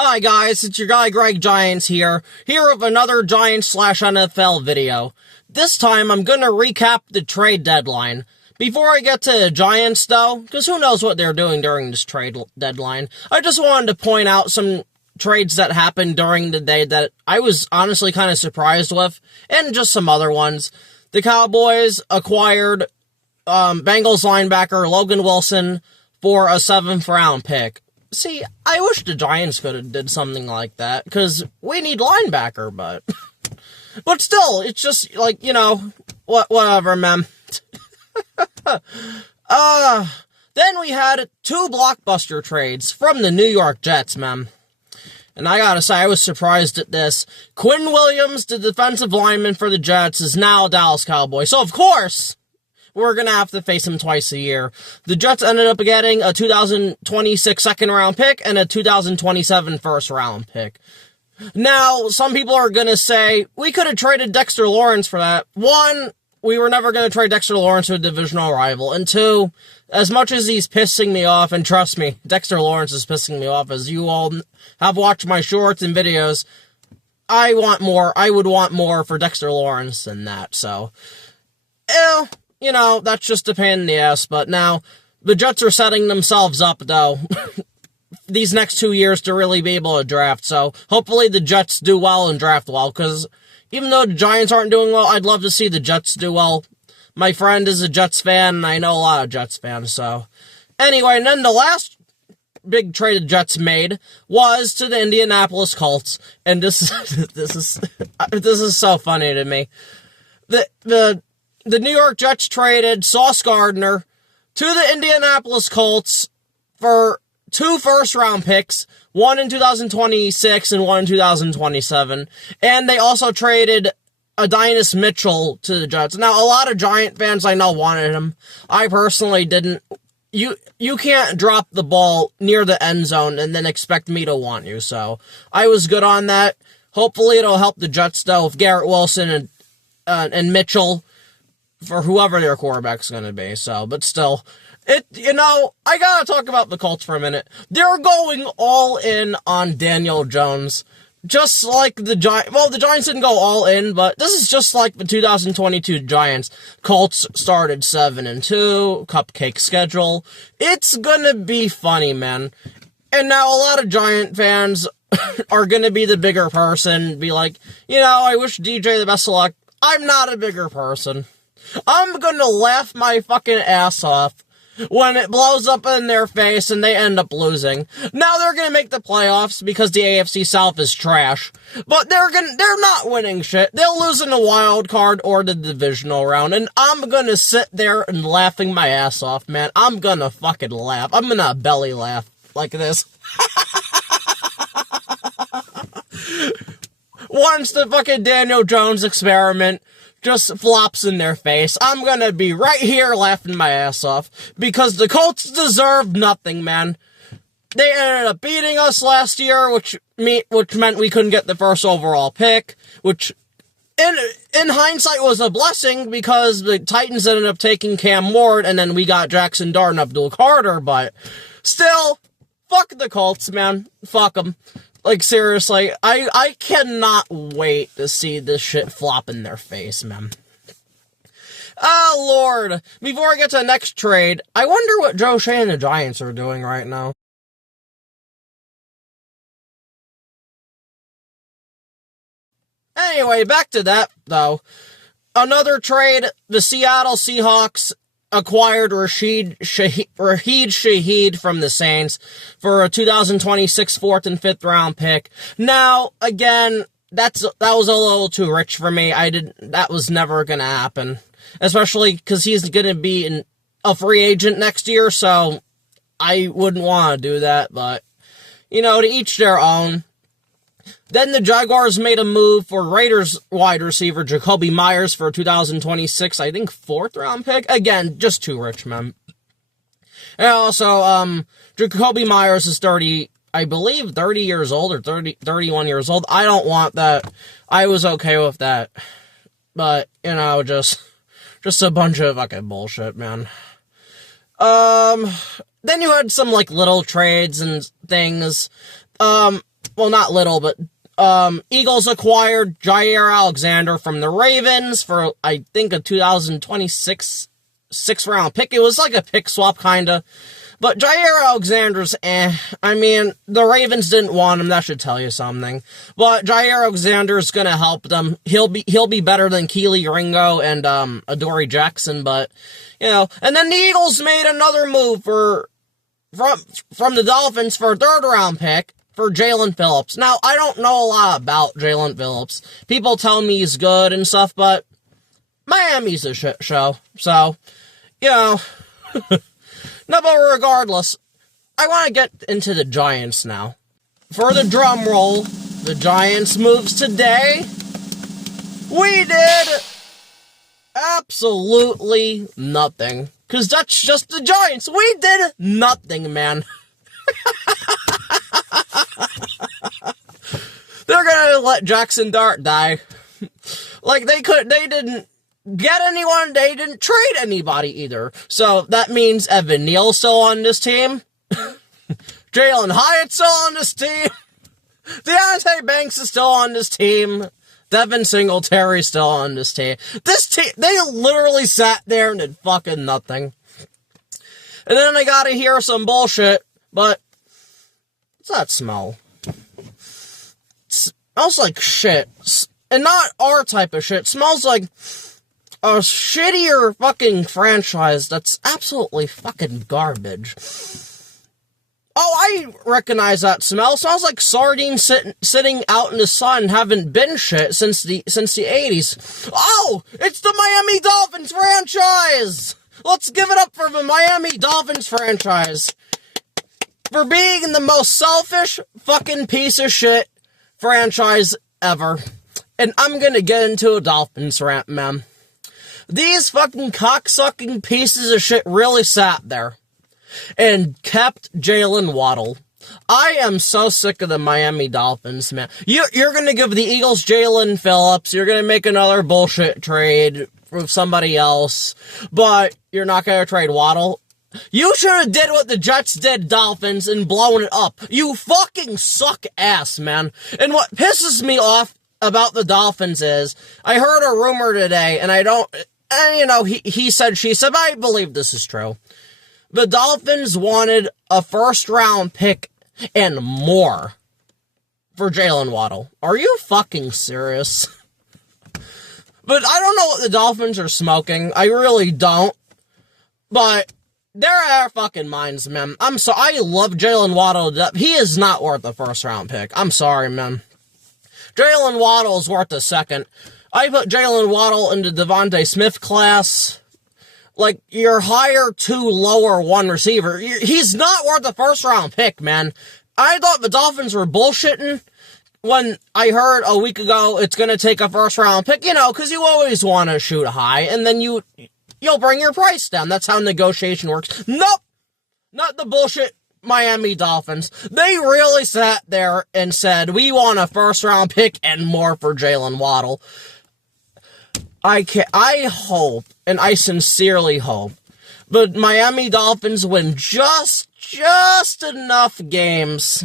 Hi guys, it's your guy Greg Giants here with another Giants/NFL video. This time I'm gonna recap the trade deadline. Before I get to the Giants though, because who knows what they're doing during this trade deadline, I just wanted to point out some trades that happened during the day that I was honestly kind of surprised with, and just some other ones. The Cowboys acquired Bengals linebacker Logan Wilson for a 7th round pick. See, I wish the Giants could have did something like that, because we need linebacker, but still, it's just, like, you know, whatever, man. Then we had 2 blockbuster trades from the New York Jets, man. And I gotta say, I was surprised at this. Quinn Williams, the defensive lineman for the Jets, is now a Dallas Cowboy, so of course we're gonna have to face him twice a year. The Jets ended up getting a 2026 second-round pick and a 2027 first-round pick. Now, some people are gonna say, we could have traded Dexter Lawrence for that. 1, we were never gonna trade Dexter Lawrence to a divisional rival. And 2, as much as he's pissing me off, and trust me, Dexter Lawrence is pissing me off, as you all have watched my shorts and videos, I would want more for Dexter Lawrence than that, so, you know, that's just a pain in the ass. But now, the Jets are setting themselves up, though, these next 2 years to really be able to draft. So, hopefully the Jets do well and draft well, because even though the Giants aren't doing well, I'd love to see the Jets do well. My friend is a Jets fan, and I know a lot of Jets fans, so. Anyway, and then the last big trade the Jets made was to the Indianapolis Colts, and this is so funny to me. The New York Jets traded Sauce Gardner to the Indianapolis Colts for 2 first-round picks, 1 in 2026 and 1 in 2027. And they also traded Adonais Mitchell to the Jets. Now, a lot of Giant fans I know wanted him. I personally didn't. You can't drop the ball near the end zone and then expect me to want you, so I was good on that. Hopefully it'll help the Jets, though, with Garrett Wilson and Mitchell, for whoever their quarterback's gonna be, so, but still, I gotta talk about the Colts for a minute. They're going all in on Daniel Jones, just like the Giants. Well, the Giants didn't go all in, but this is just like the 2022 Giants. Colts started 7-2, cupcake schedule. It's gonna be funny, man. And now a lot of Giant fans are gonna be the bigger person, be like, I wish DJ the best of luck. I'm not a bigger person. I'm gonna laugh my fucking ass off when it blows up in their face and they end up losing. Now they're gonna make the playoffs because the AFC South is trash, but they're not winning shit. They'll lose in the wild card or the divisional round, and I'm gonna sit there and laughing my ass off, man. I'm gonna fucking laugh. I'm gonna belly laugh like this. Once the fucking Daniel Jones experiment just flops in their face, I'm gonna be right here laughing my ass off, because the Colts deserve nothing, man. They ended up beating us last year, which meant we couldn't get the first overall pick, which in hindsight was a blessing, because the Titans ended up taking Cam Ward, and then we got Jackson Dart and Abdul Carter, but still, fuck the Colts, man. Fuck them. Like, seriously, I cannot wait to see this shit flop in their face, man. Oh, Lord. Before I get to the next trade, I wonder what Joe Shea and the Giants are doing right now. Anyway, back to that, though. Another trade, the Seattle Seahawks acquired Rashid Shaheed from the Saints for a 2026 4th and 5th round pick. Now, again, that was a little too rich for me. That was never gonna happen. Especially because he's gonna be a free agent next year, so I wouldn't want to do that, but, to each their own. Then the Jaguars made a move for Raiders wide receiver Jacoby Myers for a 2026, I think, 4th round pick. Again, just too rich, man. And also, Jacoby Myers is 30 years old or 31 years old. I don't want that. I was okay with that. But, just a bunch of fucking bullshit, man. Then you had some, little trades and things. well, not little, but Eagles acquired Jair Alexander from the Ravens for, I think, a 2026 sixth-round pick. It was like a pick swap, kinda. But Jair Alexander's I mean, the Ravens didn't want him. That should tell you something. But Jair Alexander's gonna help them. He'll be better than Keely Ringo and Adoree Jackson. But you know, and then the Eagles made another move from the Dolphins for a third-round pick for Jalen Phillips. Now, I don't know a lot about Jalen Phillips. People tell me he's good and stuff, but Miami's a shit show. So, you know. No, but regardless, I want to get into the Giants now. For the drum roll, the Giants moves today. We did absolutely nothing. Because that's just the Giants. We did nothing, man. They're gonna let Jackson Dart die. Like, they didn't get anyone, they didn't trade anybody either. So that means Evan Neal's still on this team. Jalen Hyatt's still on this team. Deontay Banks is still on this team. Devin Singletary's still on this team. This team, they literally sat there and did fucking nothing. And then I gotta hear some bullshit, but what's that smell? It smells like shit. And not our type of shit. It smells like a shittier fucking franchise that's absolutely fucking garbage. Oh, I recognize that smell. It smells like sardines sitting out in the sun and haven't been shit since the 80s. Oh, it's the Miami Dolphins franchise! Let's give it up for the Miami Dolphins franchise for being the most selfish fucking piece of shit franchise ever. And I'm gonna get into a Dolphins rant, man. These fucking cocksucking pieces of shit really sat there and kept Jalen Waddle. I am so sick of the Miami Dolphins, man. You're gonna give the Eagles Jalen Phillips, you're gonna make another bullshit trade with somebody else, but you're not gonna trade Waddle. You should have did what the Jets did, Dolphins, and blown it up. You fucking suck ass, man. And what pisses me off about the Dolphins is, I heard a rumor today, and you know, he said, she said, but I believe this is true. The Dolphins wanted a first-round pick and more for Jalen Waddle. Are you fucking serious? But I don't know what the Dolphins are smoking. I really don't. But they're out of fucking minds, man. I love Jalen Waddle to death. He is not worth a first-round pick. I'm sorry, man. Jalen Waddle is worth a second. I put Jalen Waddle into Devontae Smith class. Like, you're higher two, lower one receiver. He's not worth a first-round pick, man. I thought the Dolphins were bullshitting when I heard a week ago it's going to take a first-round pick, you know, because you always want to shoot high, and then you'll bring your price down. That's how negotiation works. Nope! Not the bullshit Miami Dolphins. They really sat there and said, we want a first-round pick and more for Jalen Waddle. I hope, and I sincerely hope, but Miami Dolphins win just enough games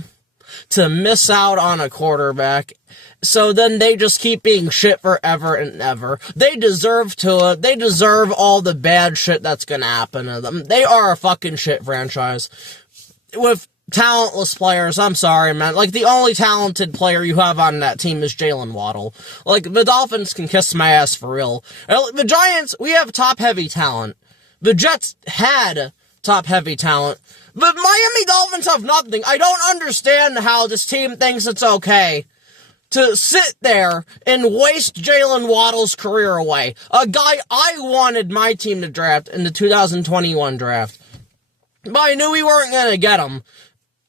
to miss out on a quarterback, so then they just keep being shit forever and ever. They deserve to. They deserve all the bad shit that's gonna happen to them. They are a fucking shit franchise. With talentless players, I'm sorry, man. Like, the only talented player you have on that team is Jalen Waddle. Like, the Dolphins can kiss my ass for real. The Giants, we have top-heavy talent. The Jets had top-heavy talent. But Miami Dolphins have nothing. I don't understand how this team thinks it's okay to sit there and waste Jalen Waddle's career away. A guy I wanted my team to draft in the 2021 draft. But I knew we weren't going to get him.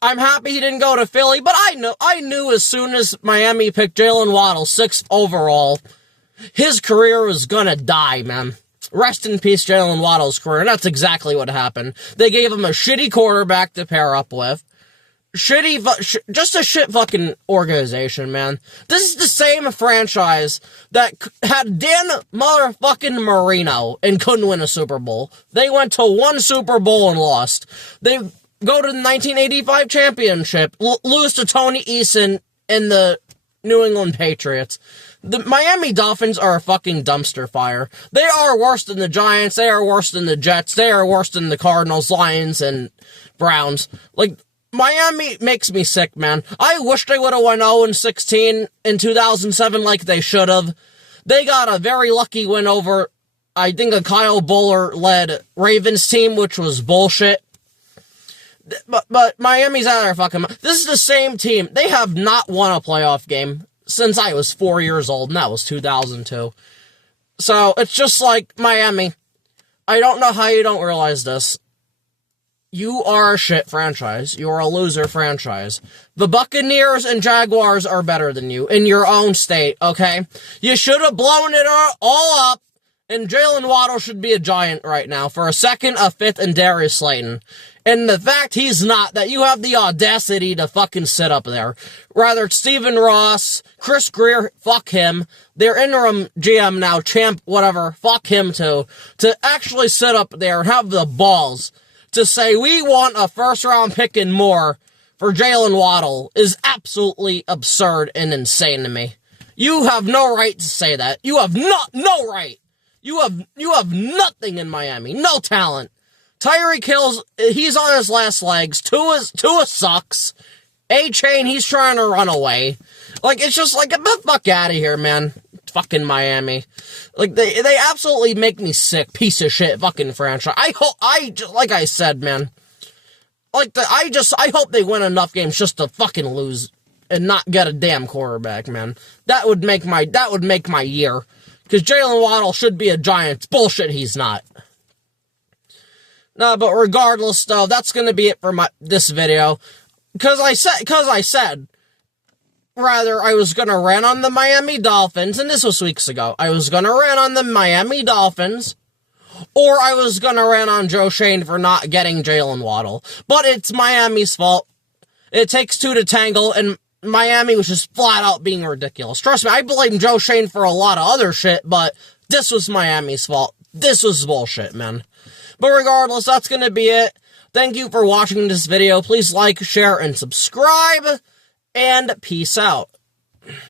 I'm happy he didn't go to Philly, but I knew as soon as Miami picked Jalen Waddle 6th overall, his career was going to die, man. Rest in peace, Jalen Waddle's career, and that's exactly what happened. They gave him a shitty quarterback to pair up with. Just a shit fucking organization, man. This is the same franchise that had Dan motherfucking Marino and couldn't win a Super Bowl. They went to one Super Bowl and lost. They go to the 1985 championship, lose to Tony Eason and the New England Patriots. The Miami Dolphins are a fucking dumpster fire. They are worse than the Giants. They are worse than the Jets. They are worse than the Cardinals, Lions, and Browns. Like, Miami makes me sick, man. I wish they would have went 0-16 in 2007 like they should have. They got a very lucky win over, I think, a Kyle Buller-led Ravens team, which was bullshit. But Miami's out of their fucking mind. This is the same team. They have not won a playoff game since I was 4 years old, and that was 2002. So, it's just like, Miami, I don't know how you don't realize this. You are a shit franchise. You're a loser franchise. The Buccaneers and Jaguars are better than you in your own state, okay? You should have blown it all up, and Jalen Waddle should be a Giant right now for a second, a fifth, and Darius Slayton. And the fact he's not, that you have the audacity to fucking sit up there. Rather, Stephen Ross, Chris Greer, fuck him. Their interim GM now, Champ, whatever, fuck him too. To actually sit up there and have the balls to say we want a first-round pick and more for Jalen Waddle is absolutely absurd and insane to me. You have no right to say that. You have no right. You have nothing in Miami. No talent. Tyreek Hill's, he's on his last legs. Tua sucks. A-Chain, he's trying to run away. Like, it's just like, get the fuck out of here, man. Fucking Miami. Like, they absolutely make me sick. Piece of shit fucking franchise. Like I said, man. Like, I hope they win enough games just to fucking lose and not get a damn quarterback, man. That would make my year. Because Jalen Waddle should be a Giant. It's bullshit he's not. No, but regardless, though, that's gonna be it for this video. Because I said, rather, I was gonna rant on the Miami Dolphins, and this was weeks ago. I was gonna rant on the Miami Dolphins, or I was gonna rant on Joe Shane for not getting Jalen Waddle. But it's Miami's fault. It takes two to tangle, and Miami was just flat out being ridiculous. Trust me, I blame Joe Shane for a lot of other shit, but this was Miami's fault. This was bullshit, man. But regardless, that's going to be it. Thank you for watching this video. Please like, share, and subscribe. And peace out.